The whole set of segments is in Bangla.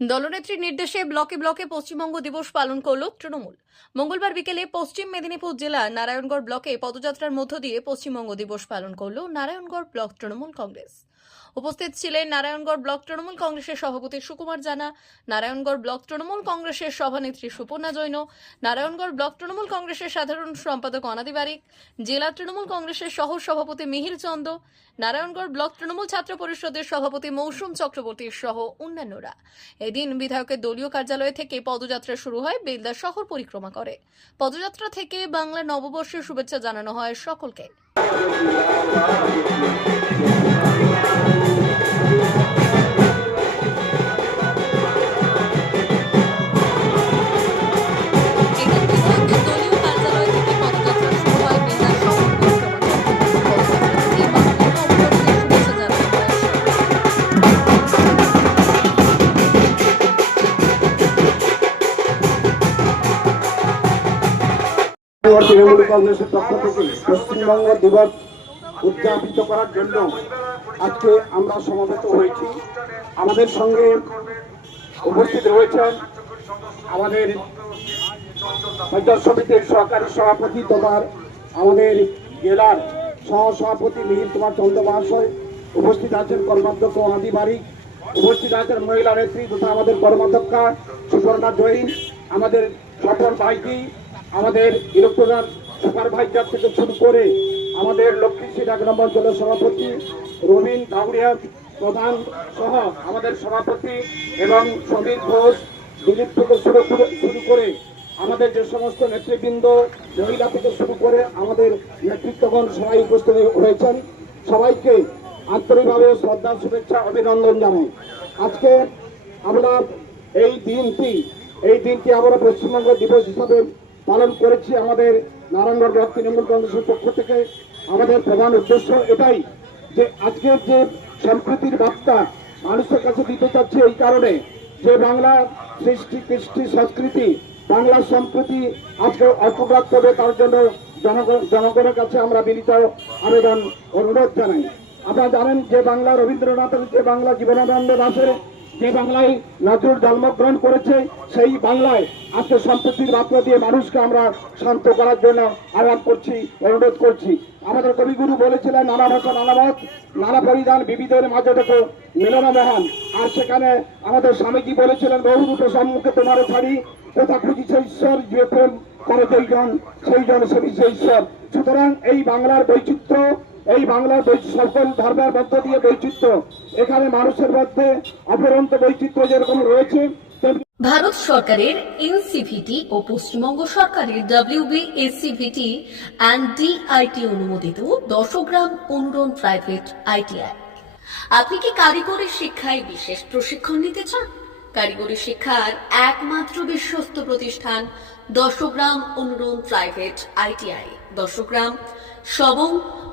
দলনেত্রীর নির্দেশে ব্লকে ব্লকে পশ্চিমবঙ্গ দিবস পালন করল তৃণমূল। মঙ্গলবার বিকেলে পশ্চিম মেদিনীপুর জেলার নারায়ণগড় ব্লকে পদযাত্রার মধ্য দিয়ে পশ্চিমবঙ্গ দিবস পালন করল নারায়ণগড় ব্লক তৃণমূল কংগ্রেস। উপস্থিত ছিলেন নারায়ণগড় ব্লক তৃণমূল কংগ্রেসের সভাপতি সুকুমার জানা, নারায়ণগড় ব্লক তৃণমূল কংগ্রেসের সভানেত্রী সুপর্ণা জৈন, নারায়ণগড় ব্লক তৃণমূল কংগ্রেসের সাধারণ সম্পাদক অনাদি বারিক, জেলা তৃণমূল কংগ্রেসের সহ সভাপতি মিহির চন্দ, নারায়ণগড় ব্লক তৃণমূল ছাত্র পরিষদের সভাপতি মৌসুম চক্রবর্তী সহ অন্যান্যরা। এদিন বিধায়কের দলীয় কার্যালয় থেকে পদযাত্রা শুরু হয়, বেলদা শহর পরিক্রমা করে। পদযাত্রা থেকে বাংলা নববর্ষের শুভেচ্ছা জানানো হয় সকলকে। তৃণমূল কংগ্রেসের পশ্চিমবঙ্গ দিবস উদযাপিত করার জন্য আজকে আমরা সমাবেত হয়েছি। আমাদের সঙ্গে উপস্থিত রয়েছেন আমাদের পঞ্চায়েত সমিতির সহকারী সভাপতি তোমার আমাদের জেলার সহ সভাপতি মিহির কুমার চন্দ্র মহাশয় উপস্থিত আছেন কর্মাধ্যক্ষ আদি বারিক, উপস্থিত আছেন মহিলা নেত্রী তথা আমাদের কর্মাধ্যক্ষা সুপর্ণা জৈন, আমাদের স্বপন ভাইজি আমাদের ইলেকট্রাল সুপারভাইজার থেকে শুরু করে আমাদের লক্ষ্মীশ্রী এক নম্বর জেলা সভাপতি, রবীন দাউরিয়া প্রধান সহ আমাদের সভাপতি এবং সমীর ঘোষ দিলীপ থেকে শুরু করে- শুরু করে আমাদের যে সমস্ত নেতৃবৃন্দ, মহিলা থেকে শুরু করে আমাদের নেতৃত্বগণ সবাই উপস্থিত হয়েছেন। সবাইকে আন্তরিকভাবে শ্রদ্ধা, শুভেচ্ছা, অভিনন্দন জানাই। আজকে আমরা এই দিনটি এই দিনটি আমরা পশ্চিমবঙ্গ দিবস হিসাবে পালন করেছি আমাদের নারায়ণগড় ব্লক তৃণমূল কংগ্রেসের পক্ষ থেকে। আমাদের প্রধান উদ্দেশ্য এটাই যে আজকের যে সম্প্রীতির বার্তা মানুষের কাছে দিতে চাচ্ছি এই কারণে যে বাংলা সৃষ্টি, কৃষ্টি, সংস্কৃতি বাংলার সম্প্রীতি আজকে অপঘাত করবে তার জন্য জনগণ, জনগণের কাছে আমরা বিনীত আবেদন, অনুরোধ জানাই। আপনারা জানেন যে বাংলা রবীন্দ্রনাথের যে বাংলা জীবনানন্দ দাসের যে বাংলায় নজরুল জন্মগ্রহণ করেছে, সেই বাংলায় আজকে সম্পত্তির বার্তা দিয়ে মানুষকে আমরা শান্ত করার জন্য আহ্বান করছি, অনুরোধ করছি। আমাদের কবিগুরু বলেছিলেন, নানা ভাষা, নানা মত, নানা পরিধান, বিবিধের মাঝে দেখো মিলন মহান। আর সেখানে আমাদের স্বামীজি বলেছিলেন বহুরূপে সম্মুখে তোমার ছাড়ি, কোথা খুঁজিছে ঈশ্বর, যে প্রেম করে সেই জন সেবী সেই ঈশ্বর। সুতরাং এই বাংলার বৈচিত্র্য এই বাংলার সকল ধর্মের মধ্য দিয়ে বৈচিত্র্য। এখানে মানুষের মধ্যে অপরন্ত বৈচিত্র্য যেরকম রয়েছে ভারত সরকারের এনসিভিটি ও পশ্চিমবঙ্গ সরকারের ডাব্লিউবি এসসিভিটি অ্যান্ড ডিআইটি অনুমোদিত দশগ্রাম অনুরণ প্রাইভেট আইটিআই আপনি কি কারিগরি শিক্ষায় বিশেষ প্রশিক্ষণ নিতে চান? কারিগরি শিক্ষার একমাত্র বিশ্বস্ত প্রতিষ্ঠান দশগ্রাম অনুরণ প্রাইভেট আইটিআই দশগ্রাম সবং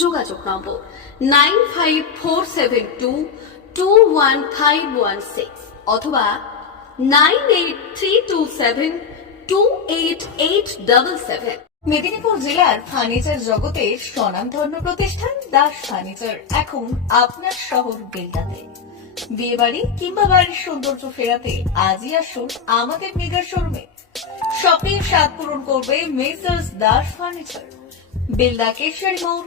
যোগাযোগ number nine five four seven two two one five one six অথবা nine eight three two seven two eight eight double seven. Medinipur জেলার ফার্নিচার জগতের স্বনামধন্য প্রতিষ্ঠান দাস ফার্নিচার। এখন আপনার শহর বেলদাতে বিয়ে বাড়ি কিংবা বাড়ির সৌন্দর্য ফেরাতে আজই আসুন আমাদের মেগা শোরুমে শপিং স্বাদ পূরণ করবে মেসার্স দাস ফার্নিচার। বেলদা কেশরী মোড়